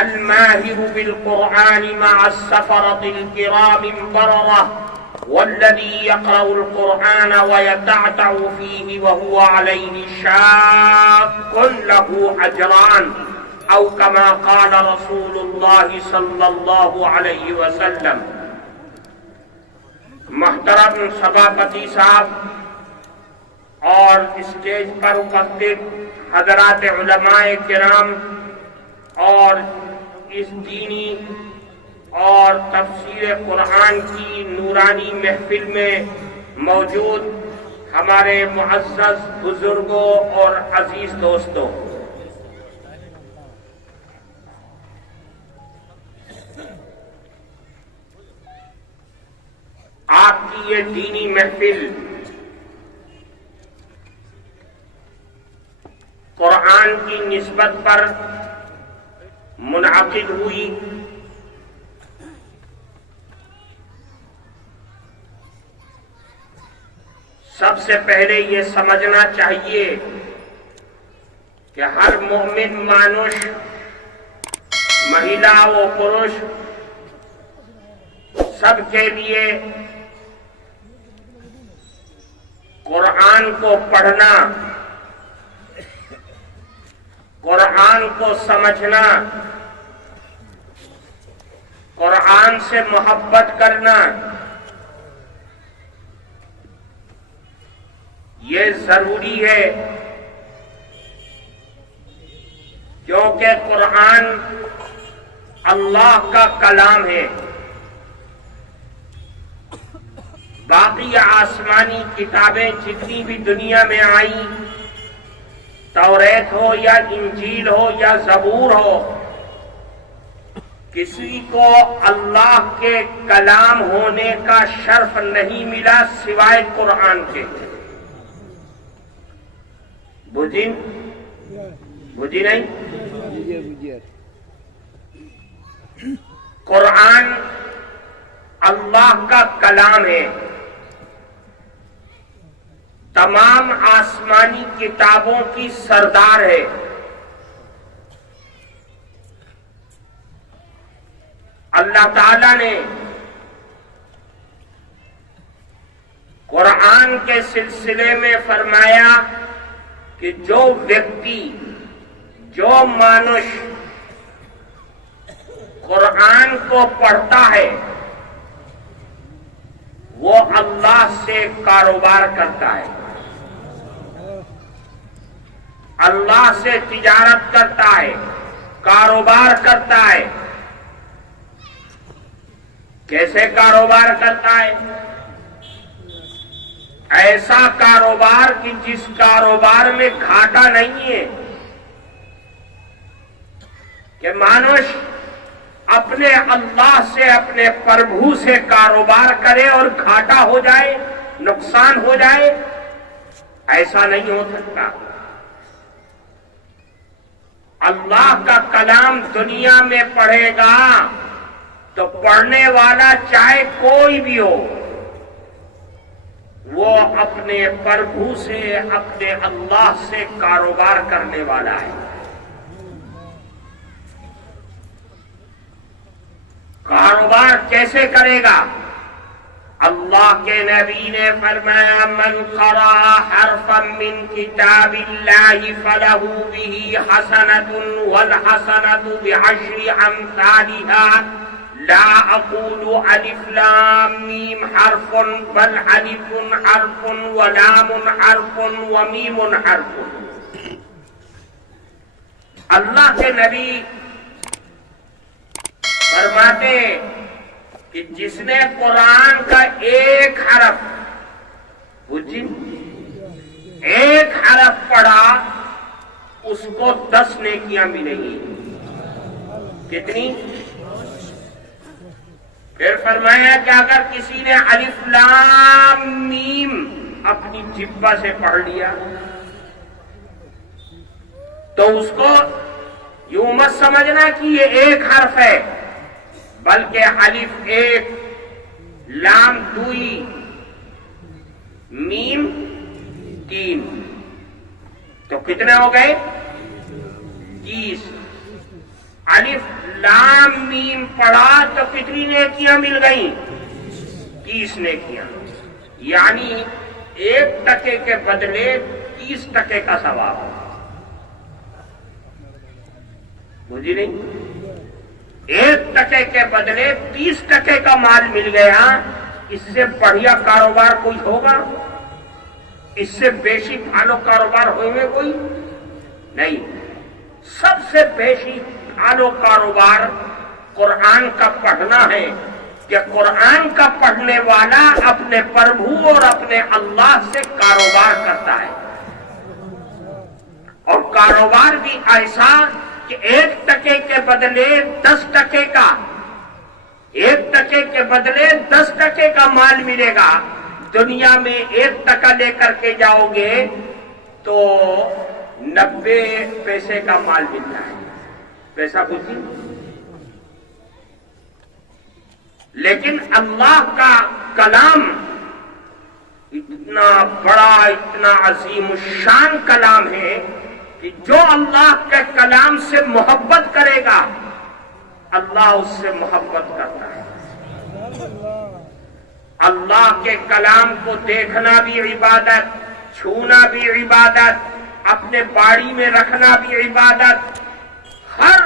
الماهر بالقرآن مع السفرة الكرام البررة والذي يقرأ القرآن ويتعتع فيه وهو عليه شاق له أجران أو كما قال رسول الله صلى الله عليه وسلم۔ محترم سبھاپتی صاحب اور اسٹیج پر اپستھت حضرات علماء کرام اور اس دینی اور تفسیر قرآن کی نورانی محفل میں موجود ہمارے معزز بزرگوں اور عزیز دوستوں، آپ کی یہ دینی محفل قرآن کی نسبت پر منعقد ہوئی۔ سب سے پہلے یہ سمجھنا چاہیے کہ ہر مومن مانوش، مہیلا و پروش، سب کے لیے قرآن کو پڑھنا، قرآن کو سمجھنا، قرآن سے محبت کرنا، یہ ضروری ہے، کیونکہ قرآن اللہ کا کلام ہے۔ باقی آسمانی کتابیں جتنی بھی دنیا میں آئیں، توریت ہو یا انجیل ہو یا زبور ہو، کسی کو اللہ کے کلام ہونے کا شرف نہیں ملا سوائے قرآن کے۔ بجھی نہیں؟ قرآن اللہ کا کلام ہے، تمام آسمانی کتابوں کی سردار ہے۔ اللہ تعالی نے قرآن کے سلسلے میں فرمایا کہ جو ویکتی، جو مانوش قرآن کو پڑھتا ہے وہ اللہ سے کاروبار کرتا ہے، اللہ سے تجارت کرتا ہے، کاروبار کرتا ہے۔ کیسے کاروبار کرتا ہے؟ ایسا کاروبار کہ جس کاروبار میں گھاٹا نہیں ہے، کہ مانوش اپنے اللہ سے، اپنے پربھو سے کاروبار کرے اور گھاٹا ہو جائے، نقصان ہو جائے، ایسا نہیں ہو سکتا۔ اللہ کا کلام دنیا میں پڑھے گا تو پڑھنے والا چاہے کوئی بھی ہو، وہ اپنے پربھو سے، اپنے اللہ سے کاروبار کرنے والا ہے۔ کاروبار کیسے کرے گا؟ اللہ کے نبی نے فرمایا من قرأ حرفا من کتاب اللہ فلہ بہ حسنۃ والحسنۃ بعشر امثالها لا اقول الف لام میم حرف بل الف حرف ولام حرف ومیم حرف۔ اللہ کے نبی فرماتے کہ جس نے قرآن کا ایک حرف پڑھا اس کو 10 نیکیاں ملیں گی۔ کتنی؟ پھر فرمایا کہ اگر کسی نے الف لام میم اپنی جبہ سے پڑھ لیا تو اس کو یوں مت سمجھنا کہ یہ ایک حرف ہے، بلکہ الف ایک، لام دوئی، میم 3، تو کتنے ہو گئے؟ 30۔ الف لام میم پڑھا تو کتنی نیکیاں مل گئیں؟ 30 نیکیاں، یعنی 1% کے بدلے 30% کا ثواب. بوجھی نہیں؟ 1% کے بدلے 30% کا مال مل گیا. اس سے بڑھیا کاروبار کوئی ہوگا؟ اس سے بیشی پھالو کاروبار ہوئے کوئی نہیں. سب سے بیشی پھالو کاروبار قرآن کا پڑھنا ہے کہ قرآن کا پڑھنے والا اپنے پربھو اور اپنے اللہ سے کاروبار کرتا ہے. اور کاروبار بھی ایسا کہ 1% کے بدلے 10% کا، 1% کے بدلے 10% کا مال ملے گا. دنیا میں 1% لے کر کے جاؤ گے تو 90 پیسے کا مال ملتا ہے. پیسہ بوجھیں. لیکن اللہ کا کلام اتنا بڑا، اتنا عظیم الشان کلام ہے کہ جو اللہ کے کلام سے محبت کرے گا اللہ اس سے محبت کرتا ہے. اللہ کے کلام کو دیکھنا بھی عبادت، چھونا بھی عبادت، اپنے باڑی میں رکھنا بھی عبادت. ہر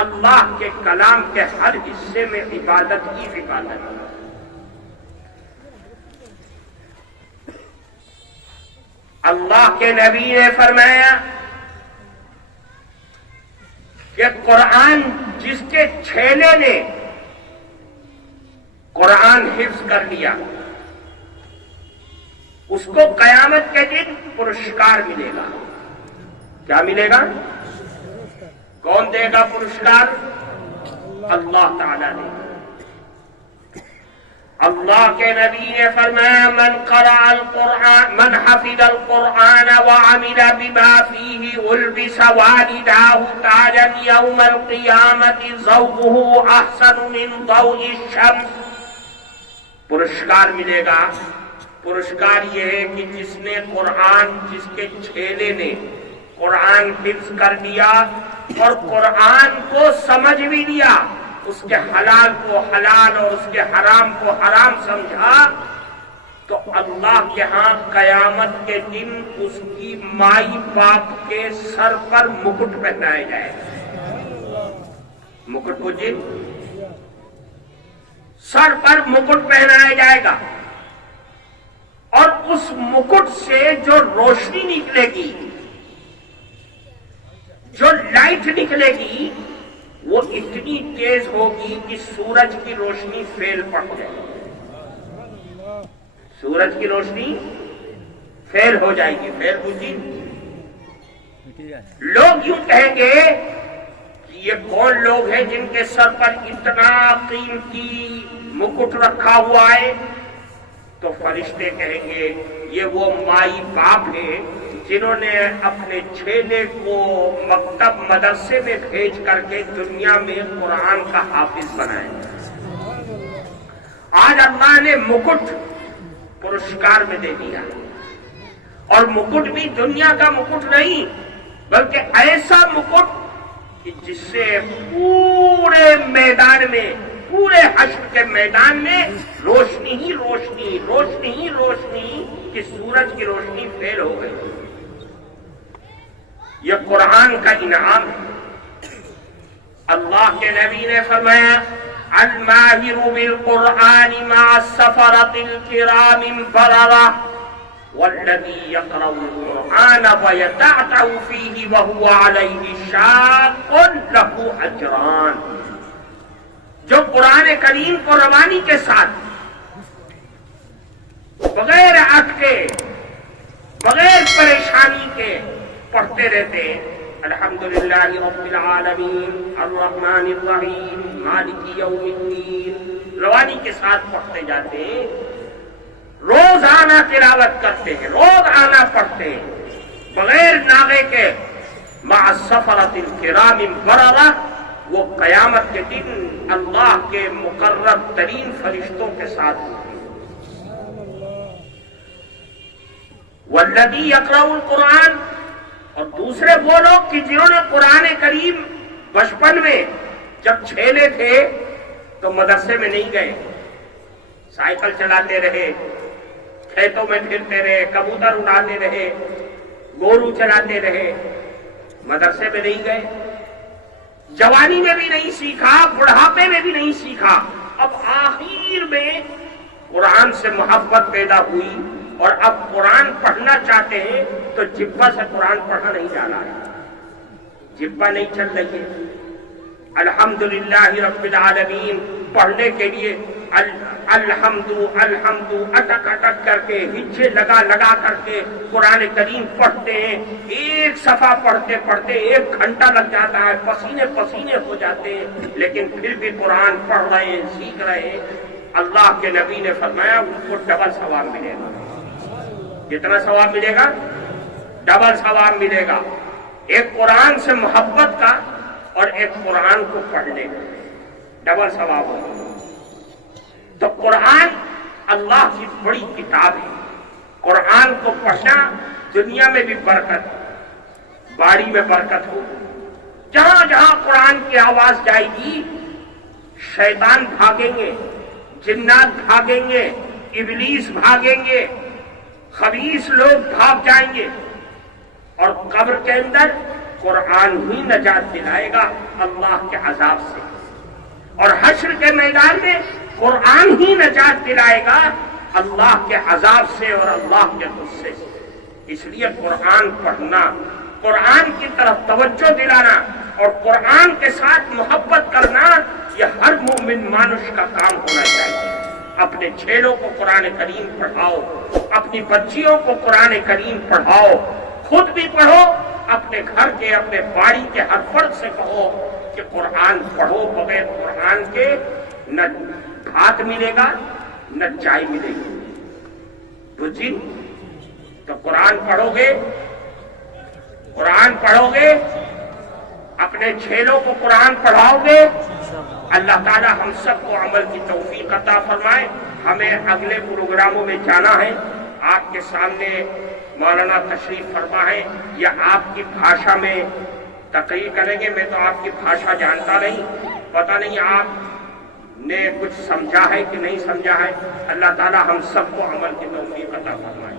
اللہ کے کلام کے ہر حصے میں عبادت ہی عبادت. اللہ کے نبی نے فرمایا کہ قرآن جس کے چھیلے نے قرآن حفظ کر لیا اس کو قیامت کے دن پرسکار ملے گا. کیا ملے گا؟ کون دے گا پرسکار؟ اللہ تعالی نے. اللہ کے نبی نے فرمایا من قرأ القرآن من حفظ القرآن وعمل بما فيه البس والداه تاجا يوم القيامة ضوءه احسن من ضوء الشمس. پرسکار ملے گا. پرسکار یہ ہے کہ جس نے قرآن، جس کے چھیلے نے قرآن حفظ کر لیا اور قرآن کو سمجھ بھی لیا، اس کے حلال کو حلال اور اس کے حرام کو حرام سمجھا، تو اللہ کے ہاں قیامت کے دن اس کی مائی باپ کے سر پر مکٹ پہنایا جائے گا. مکٹ کو جن سر پر مکٹ پہنایا جائے گا اور اس مکٹ سے جو روشنی نکلے گی، جو لائٹ نکلے گی، وہ اتنی تیز ہوگی کہ سورج کی روشنی فیل پڑ جائے گی. سورج کی روشنی فیل ہو جائے گی. فیل بوجھی. لوگ یوں کہیں گے کہ یہ کون لوگ ہیں جن کے سر پر اتنا قیمتی مکٹ رکھا ہوا ہے؟ تو فرشتے کہیں گے یہ وہ مائی باپ ہیں جنہوں نے اپنے چھیلے کو مکتب مدرسے میں بھیج کر کے دنیا میں قرآن کا حافظ بنایا. آج اللہ نے مکٹ پرسکار میں دے دیا، اور مکٹ بھی دنیا کا مکٹ نہیں بلکہ ایسا مکٹ کہ جس سے پورے میدان میں، پورے حشر کے میدان میں روشنی ہی روشنی، روشنی ہی روشنی، کہ سورج کی روشنی فیل ہو گئی. یہ قرآن کا انعام ہے. اللہ کے نبی نے فرمایا الماہر بالقرآن مع السفرة الكرام البررة والذي يقرأ القرآن ويتعتع فيه وهو عليه شاق له أجران. جو قرآن کریم کو روانی کے ساتھ بغیر اٹکے، بغیر پریشانی کے پڑھتے رہتے ہیں، الحمدللہ رب العالمین الرحمن الرحیم مالک یوم الدین، روانی کے ساتھ پڑھتے جاتے ہیں، روزانہ تلاوت کرتے ہیں، روزانہ پڑھتے ہیں بغیر ناغے کے. مع السفرة الکرام البررہ، وہ قیامت کے دن اللہ کے مقرب ترین فرشتوں کے ساتھ ہوتے ہیں. والذی یقرأ القرآن، اور دوسرے وہ لوگ کہ جنہوں نے قرآن کریم بچپن میں جب چھیلے تھے تو مدرسے میں نہیں گئے، سائیکل چلاتے رہے، کھیتوں میں پھرتے رہے، کبوتر اڑاتے رہے، گورو چلاتے رہے، مدرسے میں نہیں گئے، جوانی میں بھی نہیں سیکھا، بڑھاپے میں بھی نہیں سیکھا۔ اب آخر میں قرآن سے محبت پیدا ہوئی اور اب قرآن پڑھنا چاہتے ہیں تو جبہ سے قرآن پڑھنا نہیں جا رہا ہے، جبہ نہیں چل رہی ہے۔ الحمدللہ رب العالمین پڑھنے کے لیے الحمد اٹک اٹک کر کے، ہچے لگا لگا کر کے قرآن کریم پڑھتے ہیں، ایک صفحہ پڑھتے پڑھتے 1 گھنٹہ لگ جاتا ہے، پسینے پسینے ہو جاتے ہیں، لیکن پھر بھی قرآن پڑھ رہے ہیں، سیکھ رہے ہیں۔ اللہ کے نبی نے فرمایا ان کو ڈبل ثواب ملے گا۔ کتنا ثواب ملے گا؟ ڈبل ثواب ملے گا، ایک قرآن سے محبت کا اور ایک قرآن کو پڑھنے کا، ڈبل ثواب ہوگا۔ تو قرآن اللہ کی بڑی کتاب ہے، قرآن کو پڑھنا دنیا میں بھی برکت، باڑی میں برکت ہو۔ جہاں جہاں قرآن کی آواز جائے گی شیطان بھاگیں گے، جنات بھاگیں گے، ابلیس بھاگیں گے، خبیث لوگ بھاگ جائیں گے، اور قبر کے اندر قرآن ہی نجات دلائے گا اللہ کے عذاب سے، اور حشر کے میدان میں قرآن ہی نجات دلائے گا اللہ کے عذاب سے اور اللہ کے غصے سے۔ اس لیے قرآن پڑھنا، قرآن کی طرف توجہ دلانا اور قرآن کے ساتھ محبت کرنا، یہ ہر مومن مانوش کا کام ہونا چاہیے۔ اپنے چھیلوں کو قرآن کریم پڑھاؤ، اپنی بچیوں کو قرآن کریم پڑھاؤ، خود بھی پڑھو، اپنے گھر کے، اپنے باڑی کے ہر فرد سے کہو کہ قرآن پڑھو، بغیر قرآن کے نہ بھات ملے گا نہ چائے ملے گی۔ بجی تو قرآن پڑھو گے، قرآن پڑھو گے، اپنے چھیلوں کو قرآن پڑھاؤ گے، اللہ تعالی ہم سب کو عمل کی توفیق عطا فرمائے۔ ہمیں اگلے پروگراموں میں جانا ہے، آپ کے سامنے مولانا تشریف فرما ہے، یا آپ کی بھاشا میں تقریر کریں گے۔ میں تو آپ کی بھاشا جانتا نہیں، پتہ نہیں آپ نے کچھ سمجھا ہے کہ نہیں سمجھا ہے۔ اللہ تعالی ہم سب کو عمل کی توفیق عطا فرمائے۔